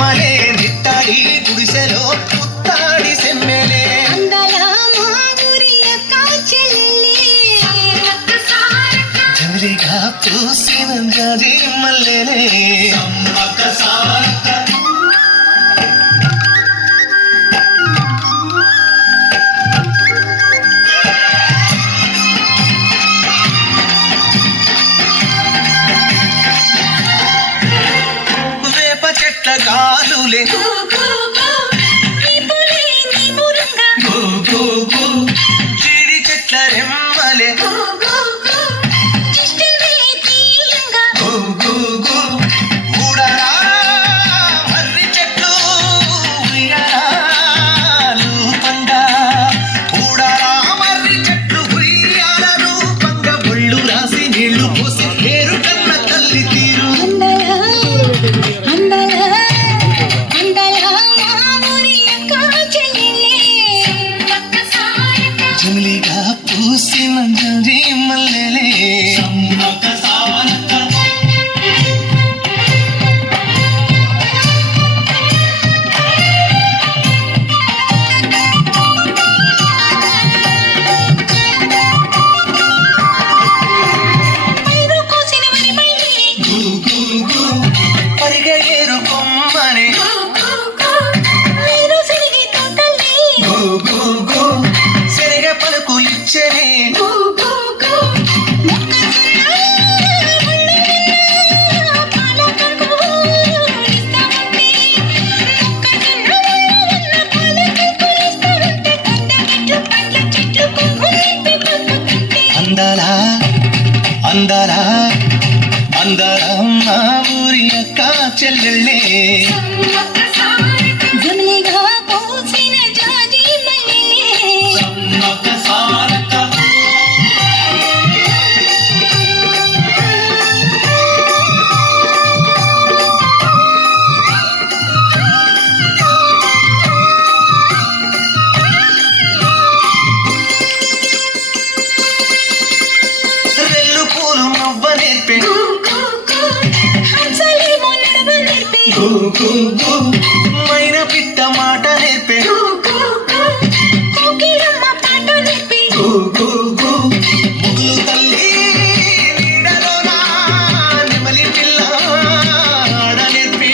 మలే నిట్టాడి గుడిసెలో పుత్తాడి సెమ్మెలే జమలిగా పూసిన జాజి మల్లెలే వేప చెట్ల గాలులే జీడి చెట్ల రెమ్మలే ఊడరా మర్రి చెట్లు ఉయ్యాలు పండా ఊడరా మర్రి చెట్లు ఉయ్యాలు పంగ ఒళ్ళు రాసి నీళ్లు పోసి పేరు కన్న తల్లి తీరు జమలిగా పూసిన జాజి మల్లెలే పరిగ ఏరు కొమ్మనే సెరగ పలుకులిచ్చనే అందాలా అందాలా అందరా మా ఊరి అక్క చెల్లెళ్ళే జమలిగా పూసిన జాజి రెల్లు పూలు నవ్వ నేర్పే మైన పిట్ట మాట నేర్పే ముగ్గులు తల్లి నీడలోన నెమలి పిల్ల ఆడ నేర్పే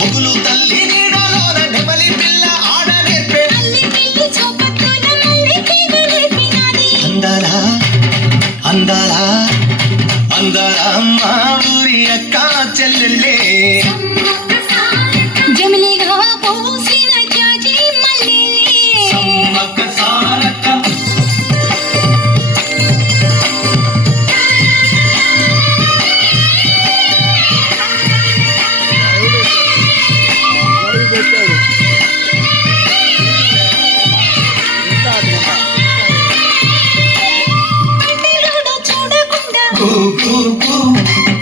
ముగ్గులు తల్లి నీడలోన నెమలి పిల్ల ఆడ నేర్పే అందాలా అందాలా అందరా మా ఊరి అక్క చెల్లెళ్ళే జమలిగా పూసిన జాజి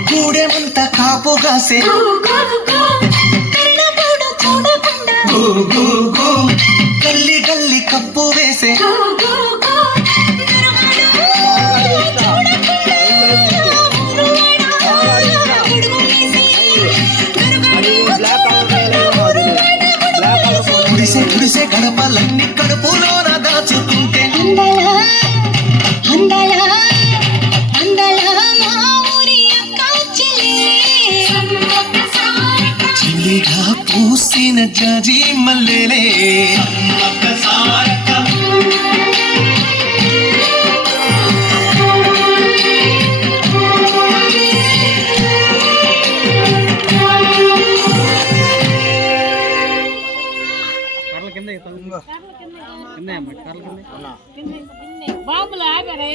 కూడెమంత కాపు కాసే గల్లి గల్లి కప్పు వేసే గుడిసె గుడిసె గడపలన్నీ కడుపులోన దాచుకుంటే చిలిగా పూసిన జాజి మల్లెలే బాబులు ఆగారు